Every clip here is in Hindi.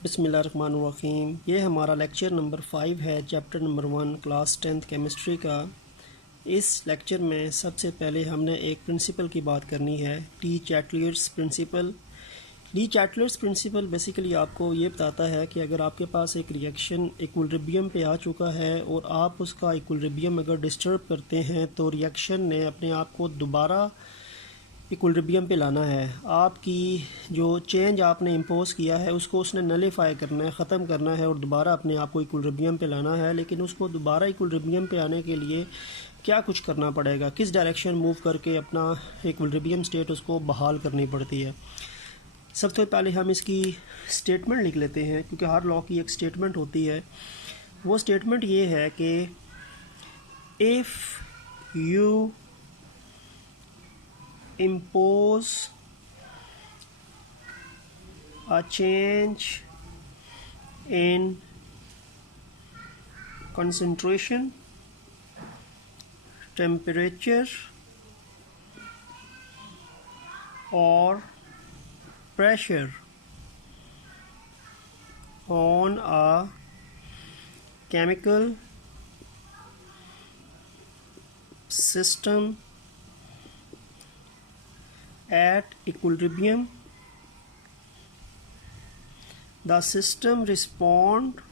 बिस्मिल्लाहिर्रहमानिर्रहीम। ये हमारा लेक्चर नंबर 5 है, chapter number 1 class 10th chemistry का। इस लेक्चर में सबसे पहले हमने एक प्रिंसिपल की बात करनी है, le Chatelier's principle. Le Chatelier's principle basically आपको ये बताता है कि अगर आपके पास एक रिएक्शन इक्विलिब्रियम पे आ चुका है और आप उसका इक्विलिब्रियम अगर डिस्टर्ब करते हैं तो रिएक्शन ने अपने आप को दोबारा इक्विलिब्रियम पे लाना है। आपकी जो चेंज आपने इम्पोज किया है उसको उसने नलीफाई करना है, ख़त्म करना है और दोबारा अपने आप को इक्विलिब्रियम पे लाना है। लेकिन उसको दोबारा इक्विलिब्रियम पे आने के लिए क्या कुछ करना पड़ेगा, किस डायरेक्शन मूव करके अपना इक्विलिब्रियम स्टेट उसको बहाल करनी पड़ती है। सबसे पहले हम इसकी स्टेटमेंट लिख लेते हैं, क्योंकि हर लॉ की एक स्टेटमेंट होती है। वो स्टेटमेंट ये है कि if you impose a change in concentration, temperature or pressure on a chemical system at equilibrium, the system respond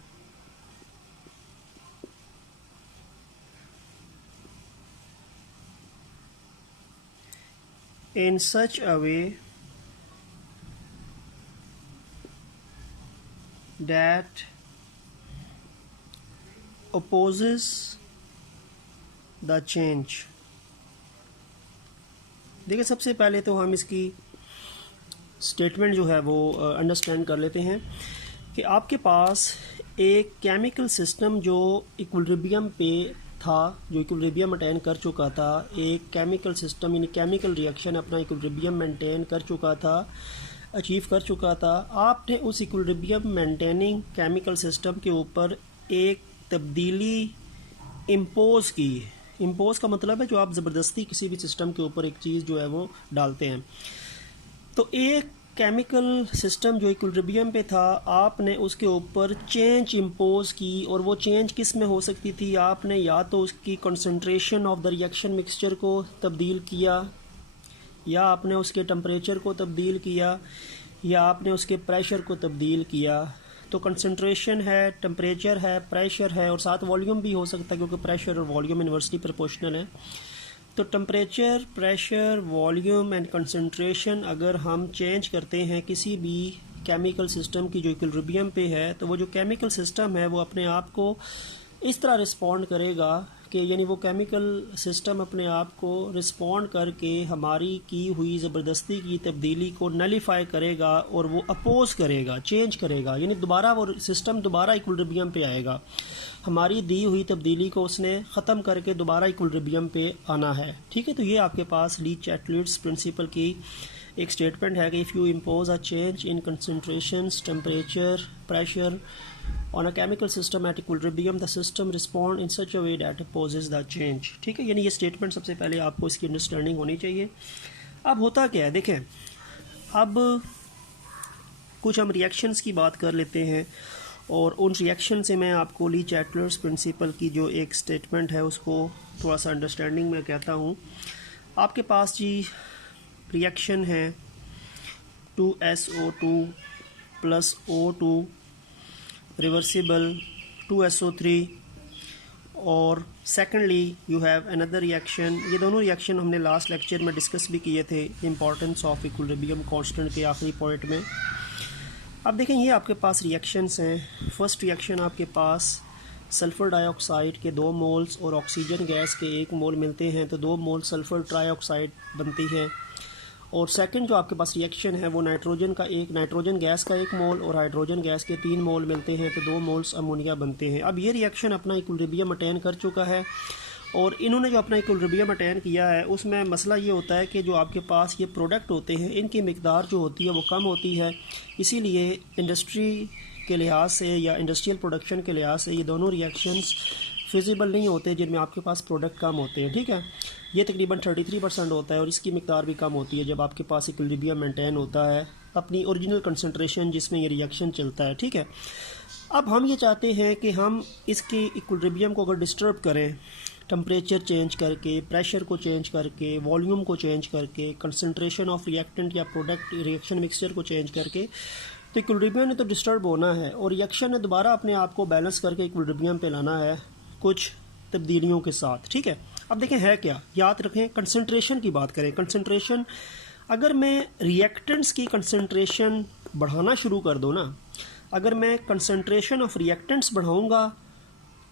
in such a way that opposes the change। देखिए, सबसे पहले तो हम इसकी स्टेटमेंट जो है वो अंडरस्टैंड कर लेते हैं कि आपके पास एक केमिकल सिस्टम जो इक्विलिब्रियम पे था, जो इक्विलिब्रियम अटेन कर चुका था, एक केमिकल सिस्टम यानी केमिकल रिएक्शन अपना इक्विलिब्रियम मेंटेन कर चुका था, अचीव कर चुका था। आपने उस इक्विलिब्रियम मेंटेनिंग केमिकल सिस्टम के ऊपर एक तब्दीली इम्पोज की। इम्पोज का मतलब है जो आप ज़बरदस्ती किसी भी सिस्टम के ऊपर एक चीज़ जो है वो डालते हैं। तो एक केमिकल सिस्टम जो इक्विलिब्रियम पे था, आपने उसके ऊपर चेंज इम्पोज की। और वो चेंज किस में हो सकती थी? आपने या तो उसकी concentration of the reaction mixture को तब्दील किया, या आपने उसके टेम्परेचर को तब्दील किया, या आपने उसके प्रेशर को तब्दील किया। तो कंसंट्रेशन है, टेम्परेचर है, प्रेशर है और साथ वॉल्यूम भी हो सकता है, क्योंकि प्रेशर और वॉल्यूम इन्वर्सली प्रोपोर्शनल है। तो temperature, pressure, volume and concentration अगर हम चेंज करते हैं किसी भी केमिकल सिस्टम की जो इक्विलिब्रियम पे है, तो वो जो केमिकल सिस्टम है वो अपने आप को इस तरह रिस्पॉन्ड करेगा कि यानी वो केमिकल सिस्टम अपने आप को रिस्पॉन्ड करके हमारी की हुई ज़बरदस्ती की तब्दीली को नलीफाई करेगा और वो अपोज करेगा, चेंज करेगा, यानी दोबारा वो सिस्टम दोबारा इक्विलिब्रियम पे आएगा। हमारी दी हुई तब्दीली को उसने ख़त्म करके दोबारा इक्विलिब्रियम पे आना है। ठीक है, तो ये आपके पास डी चैटलियर्स प्रिंसिपल की एक स्टेटमेंट है कि if you impose a change in concentrations, temperature, pressure on a chemical system at equilibrium, the system respond in such a way that opposes the change। ठीक है, यानी ये स्टेटमेंट सबसे पहले आपको इसकी अंडरस्टैंडिंग होनी चाहिए। अब होता क्या है, देखें, अब कुछ हम रिएक्शंस की बात कर लेते हैं और उन रिएक्शन से मैं आपको ली चैटलर्स प्रिंसिपल की जो एक स्टेटमेंट है उसको थोड़ा सा अंडरस्टैंडिंग में कहता हूँ। आपके पास जी रिएक्शन है 2SO2 plus O2 reversible 2SO3 और secondly you have another reaction. ये दोनों रिएक्शन हमने लास्ट लेक्चर में डिस्कस भी किए थे, इंपॉर्टेंस ऑफ इक्विलिब्रियम कांस्टेंट के आखिरी पॉइंट में। अब देखें, ये आपके पास रिएक्शंस हैं। फर्स्ट रिएक्शन आपके पास सल्फ़र डाइऑक्साइड के 2 मोल्स और ऑक्सीजन गैस के 1 मोल मिलते हैं, तो 2 मोल सल्फ़र ट्राइऑक्साइड बनती है। और सेकंड जो आपके पास रिएक्शन है वो नाइट्रोजन गैस का 1 मोल और हाइड्रोजन गैस के 3 मोल मिलते हैं, तो 2 मोल्स अमोनिया बनते हैं। अब ये रिएक्शन अपना इक्विलिब्रियम अटेन कर चुका है और इन्होंने जो अपना इक्विलिब्रियम अटेन किया है उसमें मसला ये होता है कि जो आपके पास ये प्रोडक्ट होते हैं इनकी मिकदार जो होती है वो कम होती है। इसीलिए इंडस्ट्री के लिहाज से या इंडस्ट्रियल प्रोडक्शन के लिहाज से ये दोनों रिएक्शंस फिजिबल नहीं होते जिनमें आपके पास प्रोडक्ट कम होते हैं। ठीक है, ये तकरीबन 33% होता है और इसकी मिकदार भी कम होती है जब आपके पास इक्विलिब्रियम मेंटेन होता है। अपनी ओरिजिनल कंसंट्रेशन जिसमें ये रिएक्शन चलता है, ठीक है। अब हम ये चाहते हैं कि हम इसके इक्विलिब्रियम को अगर डिस्टर्ब करें, टेम्परेचर चेंज करके, प्रेशर को चेंज करके, वॉल्यूम को चेंज करके, कंसंट्रेशन ऑफ रिएक्टेंट या प्रोडक्ट रिएक्शन मिक्सचर को चेंज करके, तो इक्विलिब्रियम ने तो डिस्टर्ब होना है और रिएक्शन ने दोबारा अपने आप को बैलेंस करके इक्विलिब्रियम पे लाना है कुछ तब्दीलियों के साथ, ठीक है। अब देखें है क्या, याद रखें कंसंट्रेशन की बात करें। कंसंट्रेशन, अगर मैं रिएक्टेंट्स की कंसंट्रेशन बढ़ाना शुरू कर दूँ ना, अगर मैं कंसंट्रेशन ऑफ रिएक्टेंट्स बढ़ाऊँगा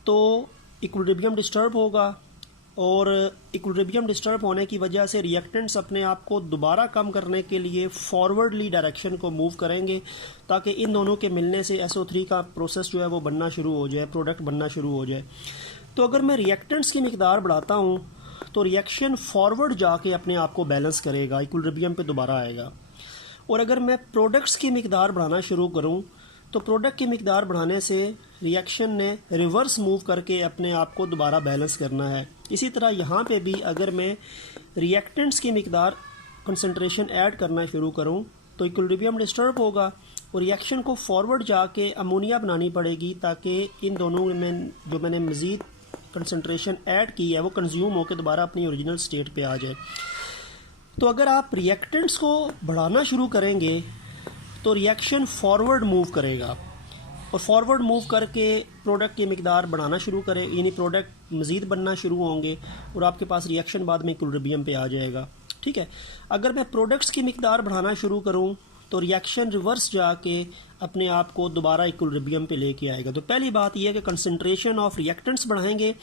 तो इक्विलिब्रियम डिस्टर्ब होगा और इक्विलिब्रियम डिस्टर्ब होने की वजह से रिएक्टेंट्स अपने आप को दोबारा कम करने के लिए फॉरवर्डली डायरेक्शन को मूव करेंगे ताकि इन दोनों के मिलने से SO3 का प्रोसेस जो है वो बनना शुरू हो जाए, प्रोडक्ट बनना शुरू हो जाए। तो अगर मैं रिएक्टेंट्स की मिकदार बढ़ाता हूँ तो रिएक्शन फॉरवर्ड जाके अपने आप को बैलेंस करेगा, इक्विलिब्रियम पे दोबारा आएगा। और अगर मैं प्रोडक्ट्स की मिकदार बढ़ाना शुरू करूँ तो प्रोडक्ट की मिकदार बढ़ाने से रिएक्शन ने रिवर्स मूव करके अपने आप को दोबारा बैलेंस करना है। इसी तरह यहाँ पे भी अगर मैं रिएक्टेंट्स की मिकदार कंसंट्रेशन ऐड करना शुरू करूँ तो इक्विलिब्रियम डिस्टर्ब होगा और रिएक्शन को फॉरवर्ड जाके अमोनिया बनानी पड़ेगी ताकि इन दोनों में जो मैंने मज़ीद कंसंट्रेशन ऐड की है वो कंज्यूम होकर दोबारा अपनी ओरिजिनल स्टेट पे आ जाए। तो अगर आप रिएक्टेंट्स को बढ़ाना शुरू करेंगे तो रिएक्शन फॉरवर्ड मूव करेगा और फॉरवर्ड मूव करके प्रोडक्ट की मिकदार बढ़ाना शुरू करे, यानी प्रोडक्ट मज़ीद बनना शुरू होंगे और आपके पास रिएक्शन बाद में इक्विलिब्रियम पे आ जाएगा, ठीक है। अगर मैं प्रोडक्ट्स की मिकदार बढ़ाना शुरू करूं तो रिएक्शन रिवर्स जाके अपने आप को दोबारा इक्विलिब्रियम पे लेके आएगा। तो पहली बात यह है कि कंसंट्रेशन ऑफ रिएक्टेंट्स बढ़ाएंगे,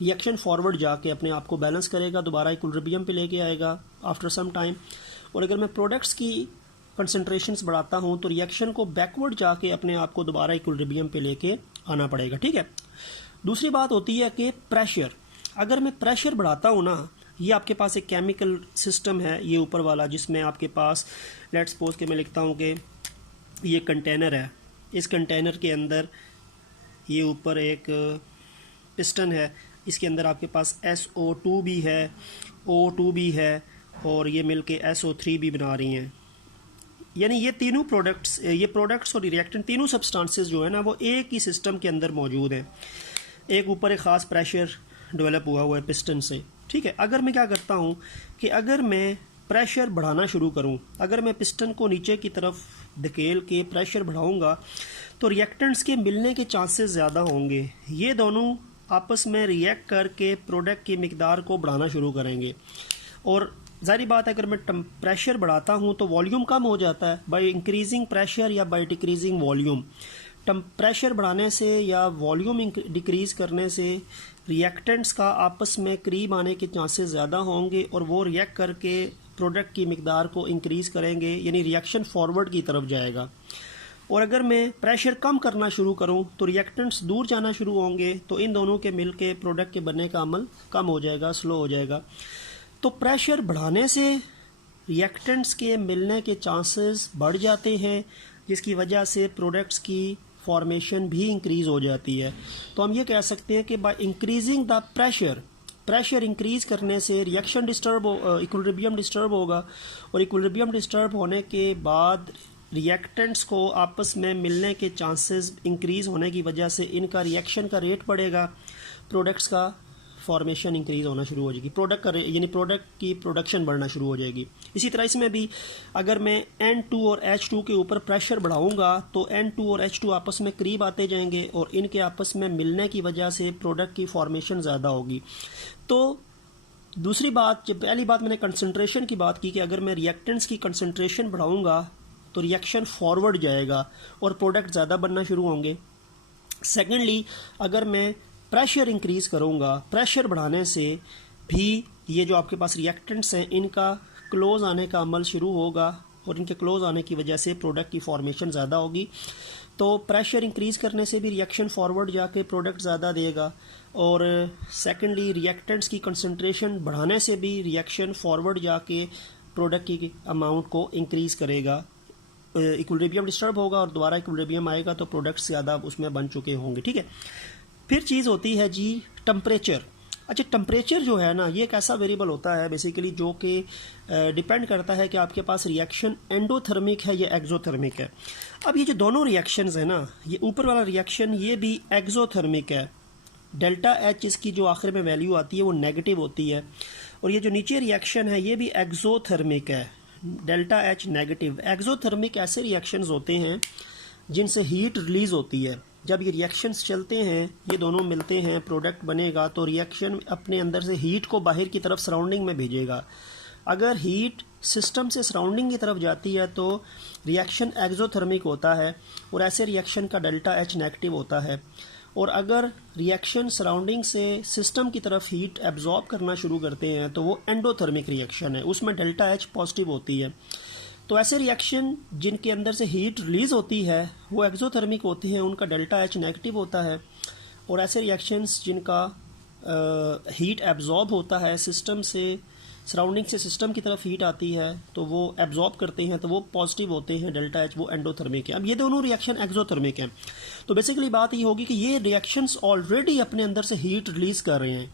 रिएक्शन फॉरवर्ड जाके अपने आप को बैलेंस करेगा, दोबारा इक्विलिब्रियम पे लेके आएगा आफ्टर सम टाइम। और अगर मैं प्रोडक्ट्स की कंसंट्रेशंस बढ़ाता हूं तो रिएक्शन को बैकवर्ड जाके अपने आप को दोबारा इक्विलिब्रियम पे लेके आना पड़ेगा, ठीक है। दूसरी बात होती है कि प्रेशर, अगर मैं प्रेशर बढ़ाता हूं ना, ये आपके पास एक केमिकल सिस्टम है ये ऊपर वाला, जिसमें आपके पास लेट्स सपोज के मैं लिखता हूं कि ये कंटेनर है, इस कंटेनर के अंदर ये ऊपर एक पिस्टन है, इसके अंदर आपके पास SO2 भी है, O2 भी है और ये मिलके SO3 भी बना रही हैं। यानी ये तीनों प्रोडक्ट्स, ये प्रोडक्ट्स और रिएक्टेंट तीनों सब्सटेंसेस जो है ना वो एक ही सिस्टम के अंदर मौजूद हैं। एक ऊपर एक ख़ास प्रेशर डेवलप हुआ है पिस्टन से, ठीक है। अगर मैं क्या करता हूँ कि अगर मैं प्रेशर बढ़ाना शुरू करूँ, अगर मैं पिस्टन को नीचे की तरफ धकेल के प्रेशर बढ़ाऊँगा तो रिएक्टेंट्स के मिलने के चांसेस ज़्यादा होंगे। ये दोनों आपस में रिएक्ट करके प्रोडक्ट की मिकदार को बढ़ाना शुरू करेंगे और ज़ाहिर बात है अगर मैं प्रेशर बढ़ाता हूँ तो वॉल्यूम कम हो जाता है बाय इंक्रीजिंग प्रेशर या बाय डिक्रीजिंग वॉल्यूम। प्रेशर बढ़ाने से या वॉल्यूम डिक्रीज़ करने से रिएक्टेंट्स का आपस में करीब आने के चांसेस ज़्यादा होंगे और वो रिएक्ट करके प्रोडक्ट की मिकदार को इंक्रीज़ करेंगे, यानी रिएक्शन फॉरवर्ड की तरफ जाएगा। और अगर मैं प्रेशर कम करना शुरू करूं तो रिएक्टेंट्स दूर जाना शुरू होंगे, तो इन दोनों के मिल के प्रोडक्ट के बनने का अमल कम हो जाएगा, स्लो हो जाएगा। तो प्रेशर बढ़ाने से रिएक्टेंट्स के मिलने के चांसेस बढ़ जाते हैं, जिसकी वजह से प्रोडक्ट्स की फॉर्मेशन भी इंक्रीज़ हो जाती है। तो हम ये कह सकते हैं कि by increasing the pressure increase करने से रिएक्शन इक्विलिब्रियम डिस्टर्ब होगा और इक्विलिब्रियम डिस्टर्ब होने के बाद रिएक्टेंट्स को आपस में मिलने के चांसेस इंक्रीज़ होने की वजह से इनका रिएक्शन का रेट बढ़ेगा, प्रोडक्ट्स का फॉर्मेशन इंक्रीज़ होना शुरू हो जाएगी, प्रोडक्ट का यानी प्रोडक्ट की प्रोडक्शन बढ़ना शुरू हो जाएगी। इसी तरह इसमें भी अगर मैं N2 और H2 के ऊपर प्रेशर बढ़ाऊंगा तो N2 और H2 आपस में करीब आते जाएंगे और इनके आपस में मिलने की वजह से प्रोडक्ट की फॉर्मेशन ज़्यादा होगी। तो दूसरी बात, जब पहली बात मैंने कंसंट्रेशन की बात की कि अगर मैं रिएक्टेंट्स की कंसंट्रेशन बढ़ाऊंगा तो रिएक्शन फॉरवर्ड जाएगा और प्रोडक्ट ज़्यादा बनना शुरू होंगे। सेकेंडली, अगर मैं प्रेशर इंक्रीज़ करूँगा, प्रेशर बढ़ाने से भी ये जो आपके पास रिएक्टेंट्स हैं इनका क्लोज आने का अमल शुरू होगा और इनके क्लोज आने की वजह से प्रोडक्ट की फॉर्मेशन ज़्यादा होगी। तो प्रेशर इंक्रीज़ करने से भी रिएक्शन फॉरवर्ड जाके प्रोडक्ट ज़्यादा देगा और सेकेंडली रिएक्टेंट्स की कंसंट्रेशन बढ़ाने से भी रिएक्शन फॉरवर्ड जाके प्रोडक्ट की अमाउंट को इंक्रीज़ करेगा। इक्विलिब्रियम डिस्टर्ब होगा और दोबारा इक्विलिब्रियम आएगा तो प्रोडक्ट्स ज़्यादा उसमें बन चुके होंगे, ठीक है। फिर चीज़ होती है जी टेम्परेचर। अच्छा, टेम्परेचर जो है ना, ये एक ऐसा वेरिएबल होता है बेसिकली जो कि डिपेंड करता है कि आपके पास रिएक्शन एंडोथर्मिक है या एक्सोथर्मिक है। अब ये जो दोनों रिएक्शंस है ना, ये ऊपर वाला रिएक्शन ये भी एक्सोथर्मिक है, डेल्टा एच इसकी जो आखिर में वैल्यू आती है वो नेगेटिव होती है, और ये जो नीचे रिएक्शन है ये भी एक्सोथर्मिक है, डेल्टा एच नेगेटिव। एक्सोथर्मिक ऐसे रिएक्शंस होते हैं जिनसे हीट रिलीज होती है। जब ये रिएक्शंस चलते हैं, ये दोनों मिलते हैं, प्रोडक्ट बनेगा, तो रिएक्शन अपने अंदर से हीट को बाहर की तरफ सराउंडिंग में भेजेगा। अगर हीट सिस्टम से सराउंडिंग की तरफ जाती है तो रिएक्शन एक्सोथर्मिक होता है, और ऐसे रिएक्शन का डेल्टा एच नेगेटिव होता है। और अगर रिएक्शन सराउंडिंग से सिस्टम की तरफ हीट एब्जॉर्ब करना शुरू करते हैं तो वो एंडोथर्मिक रिएक्शन है, उसमें डेल्टा एच पॉजिटिव होती है। तो ऐसे रिएक्शन जिनके अंदर से हीट रिलीज होती है वो एक्सोथर्मिक होती हैं, उनका डेल्टा एच नेगेटिव होता है। और ऐसे रिएक्शंस जिनका हीट एब्जॉर्ब होता है सिस्टम से, सराउंडिंग से सिस्टम की तरफ हीट आती है तो वो एब्जॉर्ब करते हैं, तो वो पॉजिटिव होते हैं, डेल्टा एच वो एंडोथर्मिक है। अब ये दोनों रिएक्शन एक्सोथर्मिक हैं। तो बेसिकली बात ये होगी कि ये रिएक्शंस ऑलरेडी अपने अंदर से हीट रिलीज कर रहे हैं।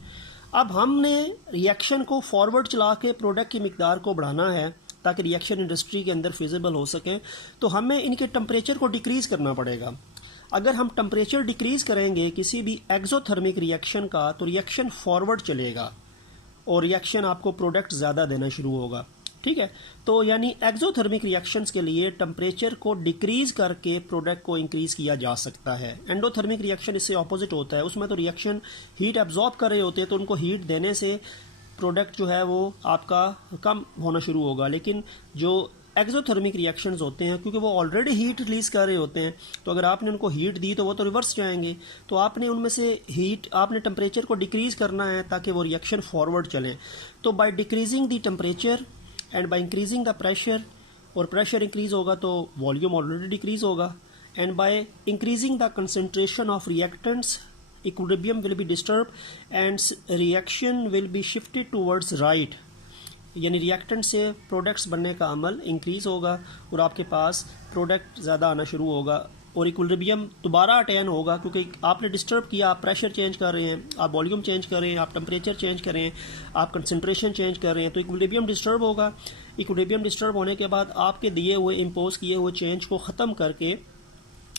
अब हमने रिएक्शन को फॉरवर्ड चला के प्रोडक्ट की मिकदार को बढ़ाना है ताकि रिएक्शन इंडस्ट्री के अंदर फिजिबल हो सके, तो हमें इनके टेम्परेचर को डिक्रीज़ करना पड़ेगा। अगर हम टेम्परेचर डिक्रीज़ करेंगे किसी भी एक्सोथर्मिक रिएक्शन का तो रिएक्शन फॉरवर्ड चलेगा और रिएक्शन आपको प्रोडक्ट ज़्यादा देना शुरू होगा। ठीक है, तो यानी एक्सोथर्मिक रिएक्शंस के लिए टेम्परेचर को डिक्रीज़ करके प्रोडक्ट को इंक्रीज़ किया जा सकता है। एंडोथर्मिक रिएक्शन इससे ऑपोजिट होता है, उसमें तो रिएक्शन हीट एब्जॉर्ब कर रहे होते हैं, तो उनको हीट देने से प्रोडक्ट जो है वो आपका कम होना शुरू होगा। लेकिन जो एक्सोथर्मिक रिएक्शंस होते हैं, क्योंकि वो ऑलरेडी हीट रिलीज कर रहे होते हैं, तो अगर आपने उनको हीट दी तो वो तो रिवर्स जाएंगे। तो आपने उनमें से आपने टेम्परेचर को डिक्रीज करना है ताकि वो रिएक्शन फॉरवर्ड चलें। तो by decreasing the temperature and by increasing the pressure, और प्रेशर इंक्रीज होगा तो वॉल्यूम ऑलरेडी डिक्रीज होगा, and by increasing the concentration of reactants equilibrium will be disturbed and reaction will be shifted towards right, यानी रिएक्टेंट से प्रोडक्ट्स बनने का अमल इंक्रीज होगा और आपके पास प्रोडक्ट ज़्यादा आना शुरू होगा और इक्विलिब्रियम दोबारा अटेन होगा, क्योंकि आपने डिस्टर्ब किया, आप प्रेशर चेंज कर रहे हैं, आप वॉल्यूम चेंज कर रहे हैं, आप टेम्परेचर चेंज कर रहे हैं, आप कंसंट्रेशन चेंज कर रहे हैं, तो इक्विलिब्रियम डिस्टर्ब होगा। इक्विलिब्रियम डिस्टर्ब होने के बाद आपके दिए हुए इम्पोज किए हुए चेंज को ख़त्म करके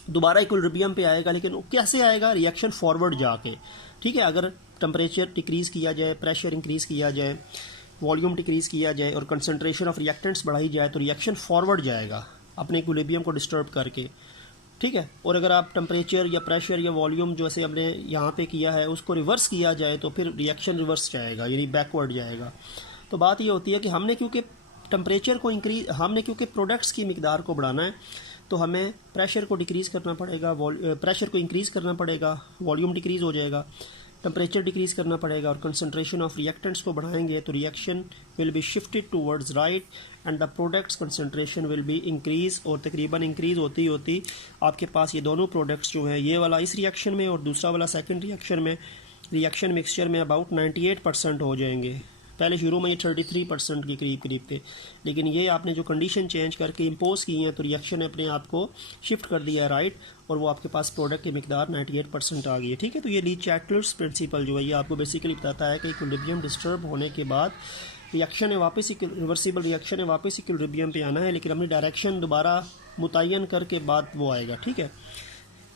दोबारा इक्विलिब्रियम पे आएगा। लेकिन कैसे आएगा? रिएक्शन फॉरवर्ड जाके। ठीक है, अगर टेम्परेचर डिक्रीज़ किया जाए, प्रेशर इंक्रीज़ किया जाए, वॉल्यूम डिक्रीज़ किया जाए और कंसंट्रेशन ऑफ रिएक्टेंट्स बढ़ाई जाए तो रिएक्शन फॉरवर्ड जाएगा अपने इक्विलिब्रियम को डिस्टर्ब करके। ठीक है, और अगर आप टेम्परेचर या प्रेशर या वॉल्यूम जो ऐसे हमने यहाँ पे किया है उसको रिवर्स किया जाए तो फिर रिएक्शन रिवर्स जाएगा, यानी बैकवर्ड जाएगा। तो बात ये होती है कि हमने क्योंकि टेम्परेचर को क्योंकि प्रोडक्ट्स की मिकदार को बढ़ाना है तो हमें प्रेशर को डिक्रीज़ करना पड़ेगा, प्रेशर को इंक्रीज़ करना पड़ेगा, वॉल्यूम डिक्रीज़ हो जाएगा, टेम्परेचर डिक्रीज़ करना पड़ेगा और कंसंट्रेशन ऑफ रिएक्टेंट्स को बढ़ाएंगे तो reaction will be shifted towards right and the products concentration will be increase. और तकरीबन इंक्रीज़ होती होती आपके पास ये दोनों प्रोडक्ट्स जो हैं, ये वाला इस रिएक्शन में और दूसरा वाला सेकेंड रिएक्शन में, रिएक्शन मिक्सचर में अबाउट 98% हो जाएंगे। पहले शुरू में ये 33% के करीब थे, लेकिन ये आपने जो कंडीशन चेंज करके इम्पोज की है तो रिएक्शन ने अपने आप को शिफ्ट कर दिया राइट, और वो आपके पास प्रोडक्ट की मिकदार 98% आ गई है। ठीक है, तो ये ली चैटलर्स प्रिंसिपल जो है ये आपको बेसिकली बताता है कि इक्विलिब्रियम डिस्टर्ब होने के बाद रिएक्शन ने वापस रिवर्सिबल रिएक्शन ने वापस इक्विलिब्रियम पे आना है, लेकिन अपनी डायरेक्शन दोबारा मुतय्यन करके बाद वो आएगा। ठीक है,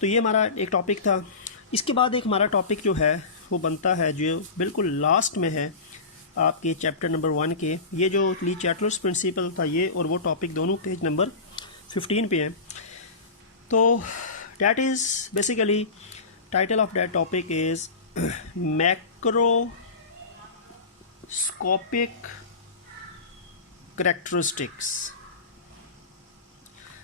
तो ये हमारा एक टॉपिक था। इसके बाद एक हमारा टॉपिक जो है वो बनता है जो बिल्कुल लास्ट में है आपके चैप्टर नंबर 1 के। ये जो ली चैटलर्स प्रिंसिपल था ये और वो टॉपिक दोनों पेज नंबर 15 पे हैं। तो that is basically title of that topic is macroscopic characteristics.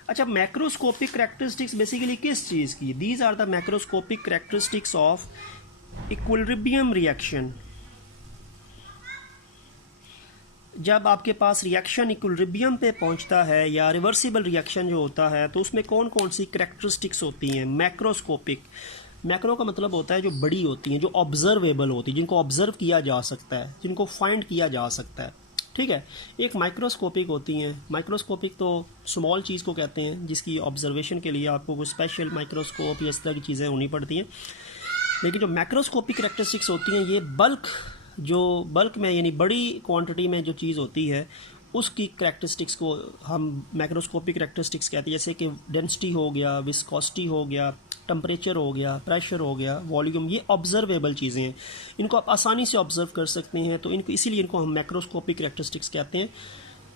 अच्छा, मैक्रोस्कोपिक करैक्टरिस्टिक्स बेसिकली किस चीज़ की? These are the macroscopic characteristics of equilibrium reaction. जब आपके पास रिएक्शन इक्विलिब्रियम पे पहुंचता है या रिवर्सिबल रिएक्शन जो होता है तो उसमें कौन कौन सी करैक्टरिस्टिक्स होती हैं? मैक्रोस्कोपिक, मैक्रो का मतलब होता है जो बड़ी होती हैं, जो ऑब्जर्वेबल होती है, जिनको ऑब्जर्व किया जा सकता है, जिनको फाइंड किया जा सकता है। ठीक है, एक माइक्रोस्कोपिक होती हैं। माइक्रोस्कोपिक तो स्मॉल चीज़ को कहते हैं जिसकी ऑब्जर्वेशन के लिए आपको कोई स्पेशल माइक्रोस्कोप या इस तरह की चीज़ें होनी पड़ती हैं। लेकिन जो मैक्रोस्कोपिक करैक्टरिस्टिक्स होती हैं ये बल्क में यानी बड़ी क्वांटिटी में जो चीज़ होती है उसकी करैक्टरिस्टिक्स को हम मैक्रोस्कोपिक करैक्टरिस्टिक्स कहते हैं, जैसे कि डेंसिटी हो गया, विस्कोसिटी हो गया, टेम्परेचर हो गया, प्रेशर हो गया, वॉल्यूम, ये ऑब्जर्वेबल चीज़ें हैं, इनको आप आसानी से ऑब्जर्व कर सकते हैं, तो इनको इसीलिए इनको हम मैक्रोस्कोपिक करैक्टरिस्टिक्स कहते हैं।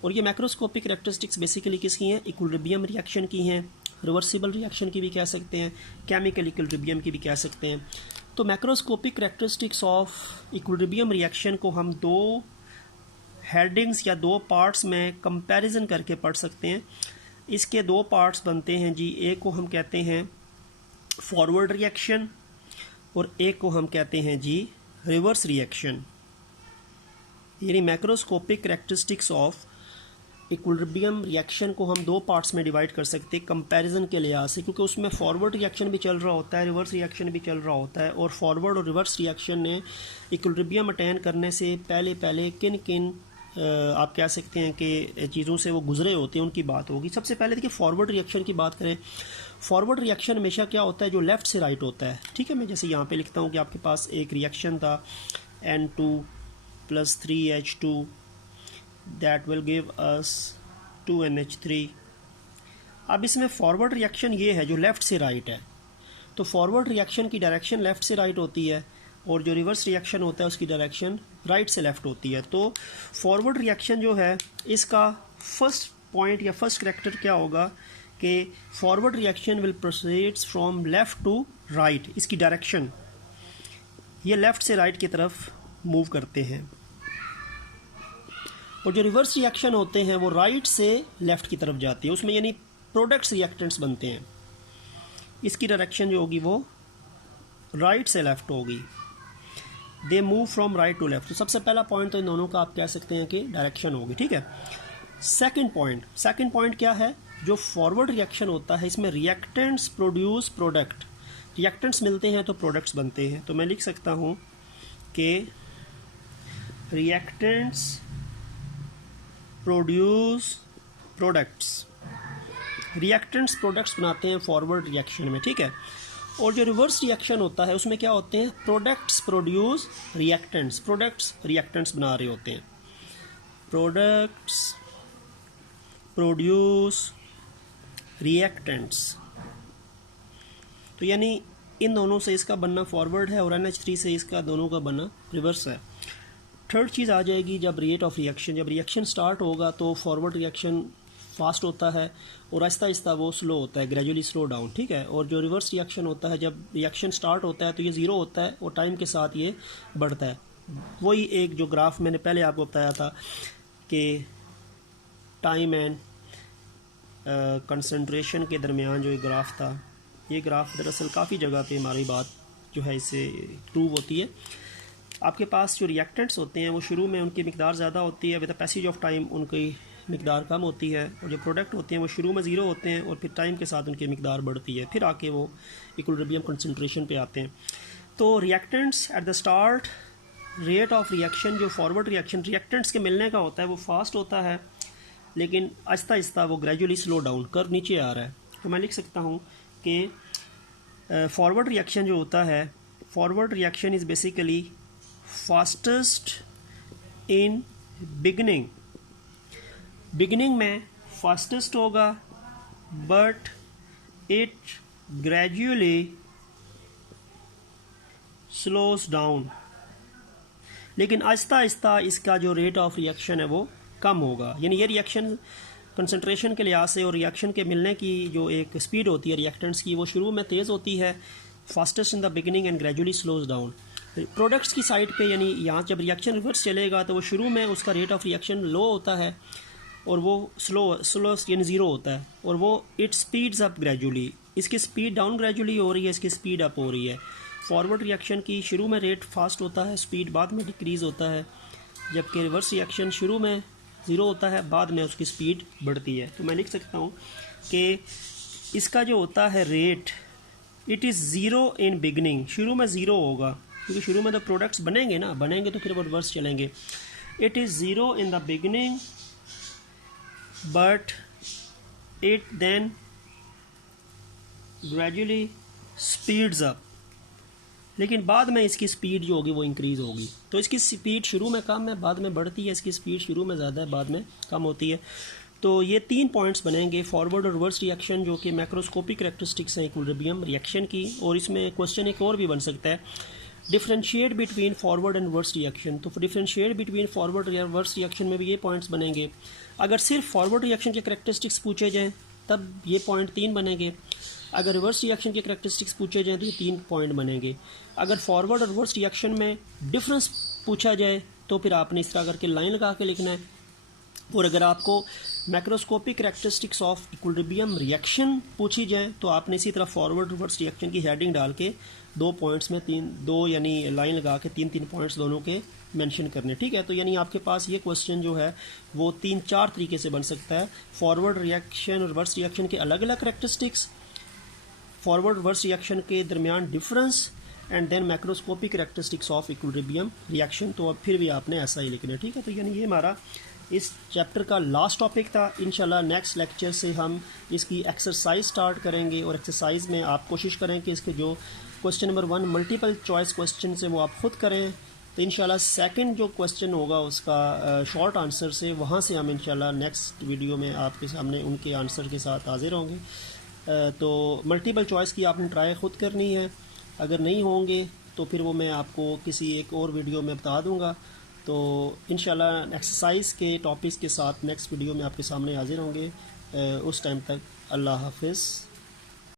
और ये मैक्रोस्कोपिक करैक्टरिस्टिक्स बेसिकली किसकी हैं? इक्विलिब्रियम रिएक्शन की हैं, रिवर्सिबल रिएक्शन की भी कह सकते हैं, केमिकल इक्विलिब्रियम की भी कह सकते हैं। तो macroscopic characteristics of equilibrium reaction को हम दो हेडिंग्स या दो पार्ट्स में कंपैरिजन करके पढ़ सकते हैं। इसके दो पार्ट्स बनते हैं जी, एक को हम कहते हैं फॉरवर्ड रिएक्शन और एक को हम कहते हैं जी रिवर्स रिएक्शन। यानी macroscopic characteristics of equilibrium reaction को हम दो पार्ट्स में डिवाइड कर सकते हैं कंपैरिजन के लिहाज से, क्योंकि उसमें फॉरवर्ड रिएक्शन भी चल रहा होता है, रिवर्स रिएक्शन भी चल रहा होता है, और फॉरवर्ड और रिवर्स रिएक्शन ने इक्विलिब्रियम अटेन करने से पहले किन किन आप कह सकते हैं कि चीज़ों से वो गुजरे होते हैं, उनकी बात होगी। सबसे पहले देखिए फॉरवर्ड रिएक्शन की बात करें। फॉरवर्ड रिएक्शन हमेशा क्या होता है? जो लेफ़्ट से राइट होता है, ठीक है। मैं जैसे यहाँ पे लिखता हूँ कि आपके पास एक रिएक्शन था N2 + 3H2 that will give us 2NH3। अब इसमें फॉरवर्ड रिएक्शन ये है जो लेफ़्ट से राइट है, तो फॉरवर्ड रिएक्शन की डायरेक्शन लेफ़्ट से राइट होती है और जो रिवर्स रिएक्शन होता है उसकी डायरेक्शन राइट से लेफ़्ट होती है। तो फॉरवर्ड रिएक्शन जो है इसका फर्स्ट पॉइंट या फर्स्ट करैक्टर क्या होगा कि forward reaction will proceeds from left to right, इसकी डायरेक्शन ये लेफ़्ट से राइट की तरफ मूव करते हैं। और जो रिवर्स रिएक्शन होते हैं वो राइट से लेफ़्ट की तरफ जाती है, उसमें यानी प्रोडक्ट्स रिएक्टेंट्स बनते हैं, इसकी डायरेक्शन जो होगी वो राइट से लेफ़्ट होगी। They move from right to left. तो सबसे पहला पॉइंट तो इन दोनों का आप कह सकते हैं कि डायरेक्शन होगी, ठीक है। सेकंड पॉइंट क्या है? जो फॉरवर्ड रिएक्शन होता है इसमें रिएक्टेंट्स प्रोड्यूस प्रोडक्ट, रिएक्टेंट्स मिलते हैं तो प्रोडक्ट्स बनते हैं। तो मैं लिख सकता हूँ कि reactants produce products, reactants products बनाते हैं फॉरवर्ड रिएक्शन में, ठीक है। और जो रिवर्स रिएक्शन होता है उसमें क्या होते हैं? Products produce reactants, products reactants बना रहे होते हैं, प्रोडक्ट्स प्रोड्यूस रिएक्टेंट्स। तो यानी इन दोनों से इसका बनना फॉरवर्ड है और NH3 से इसका दोनों का बनना रिवर्स है। थर्ड चीज़ आ जाएगी जब रेट ऑफ रिएक्शन, जब रिएक्शन स्टार्ट होगा तो फॉरवर्ड रिएक्शन फास्ट होता है और आहिस्ता आहिस्ता वो स्लो होता है, ग्रेजुअली स्लो डाउन, ठीक है। और जो रिवर्स रिएक्शन होता है, जब रिएक्शन स्टार्ट होता है तो ये ज़ीरो होता है और टाइम के साथ ये बढ़ता है। वही एक जो ग्राफ मैंने पहले आपको बताया था कि टाइम एंड कंसंट्रेशन के दरमियान जो एक ग्राफ था, ये ग्राफ दरअसल काफ़ी जगह पे हमारी बात जो है इससे प्रूव होती है। आपके पास जो रिएक्टेंट्स होते हैं वो शुरू में उनकी मिकदार ज़्यादा होती है, with the passage of time उनकी मिकदार कम होती है, और जो प्रोडक्ट होते हैं वो शुरू में ज़ीरो होते हैं और फिर टाइम के साथ उनकी मिकदार बढ़ती है, फिर आके वो इक्विलिब्रियम कंसंट्रेशन पे आते हैं। तो reactants at the start, rate of reaction जो फॉरवर्ड रिएक्शन रिएक्टेंट्स के मिलने का होता है वो फास्ट होता है, लेकिन आहिस्ता आहिस्ता वो ग्रेजुअली स्लो डाउन कर नीचे आ रहा है। तो मैं लिख सकता हूँ कि फॉरवर्ड रिएक्शन जो होता है, forward reaction is basically fastest in beginning में फास्टेस्ट होगा, बट इट ग्रेजुअली स्लोस डाउन, लेकिन आहिस्ता आहिस्ता इसका जो रेट ऑफ रिएक्शन है वो कम होगा। यानी ये रिएक्शन कंसंट्रेशन के लिहाज से और रिएक्शन के मिलने की जो एक स्पीड होती है रिएक्टेंट्स की, वो शुरू में तेज़ होती है, fastest in the beginning and gradually slows down. Products की साइड पे यानी यहाँ जब रिएक्शन रिवर्स चलेगा तो वो शुरू में उसका रेट ऑफ रिएक्शन लो होता है और वो स्लो यानी ज़ीरो होता है, और वो इट स्पीड्स अप ग्रेजुअली, इसकी स्पीड डाउन ग्रेजुअली हो रही है, इसकी स्पीड अप हो रही है। फॉरवर्ड रिएक्शन की शुरू में रेट फास्ट होता है, स्पीड बाद में डिक्रीज़ होता है, जबकि रिवर्स रिएक्शन शुरू में ज़ीरो होता है, बाद में उसकी स्पीड बढ़ती है। तो मैं लिख सकता हूँ कि इसका जो होता है rate, it is zero in beginning, शुरू में ज़ीरो होगा क्योंकि शुरू में तो प्रोडक्ट्स बनेंगे तो फिर वो रिवर्स चलेंगे। It is zero in the beginning but it then gradually speeds up, लेकिन बाद में इसकी स्पीड जो होगी वो इंक्रीज़ होगी। तो इसकी स्पीड शुरू में कम है, बाद में बढ़ती है, इसकी स्पीड शुरू में ज़्यादा है, बाद में कम होती है। तो ये 3 पॉइंट्स बनेंगे, फॉरवर्ड और रिवर्स रिएक्शन, जो कि मैक्रोस्कोपिक कैरेक्टरिस्टिक्स हैं इक्विलिब्रियम रिएक्शन की। और इसमें क्वेश्चन एक और भी बन सकता है, differentiate between forward and reverse reaction. तो डिफ्रेंशिएट बिटवीन फॉरवर्ड या रिवर्स रिएक्शन में भी ये पॉइंट्स बनेंगे। अगर सिर्फ फॉरवर्ड रिएक्शन के कैरेक्टरिस्टिक्स पूछे जाएँ तब ये पॉइंट 3 बनेंगे, अगर रिवर्स रिएक्शन के कैरेक्टरिस्टिक्स पूछे जाएँ तो ये 3 पॉइंट बनेंगे। अगर फॉरवर्ड और रिवर्स रिएक्शन में डिफरेंस पूछा जाए तो फिर आपने इस तरह करके लाइन लगा के लिखना है। और अगर आपको macroscopic characteristics of equilibrium reaction पूछी जाए तो आपने इसी तरह फॉरवर्ड रिवर्स रिएक्शन की हेडिंग डाल के 2 पॉइंट्स में 2 यानी लाइन लगा के 3 पॉइंट्स दोनों के मेंशन करने, ठीक है। तो यानी आपके पास ये क्वेश्चन जो है वो 3-4 तरीके से बन सकता है। फॉरवर्ड रिएक्शन और रिवर्स रिएक्शन के अलग अलग कैरेक्टरिस्टिक्स, फॉरवर्ड रिवर्स रिएक्शन के दरमियान difference, and then macroscopic characteristics of equilibrium reaction. तो अब फिर भी आपने ऐसा ही लिखना है, ठीक है। तो यानी ये हमारा इस चैप्टर का लास्ट टॉपिक था। इंशाल्लाह नेक्स्ट लेक्चर से हम इसकी एक्सरसाइज स्टार्ट करेंगे और एक्सरसाइज में आप कोशिश करें कि इसके जो question number 1 multiple choice question से वो आप खुद करें। तो इंशाल्लाह सेकंड जो क्वेश्चन होगा उसका शॉर्ट आंसर से, वहाँ से हम इंशाल्लाह नेक्स्ट वीडियो में आपके सामने उनके आंसर के साथ हाजिर होंगे। तो मल्टीपल चॉइस की आपने ट्राई खुद करनी है, अगर नहीं होंगे तो फिर वो मैं आपको किसी एक और वीडियो में बता दूंगा। तो इंशाल्लाह एक्सरसाइज के टॉपिक्स के साथ नेक्स्ट वीडियो में आपके सामने हाजिर होंगे। उस टाइम तक अल्लाह हाफिज़।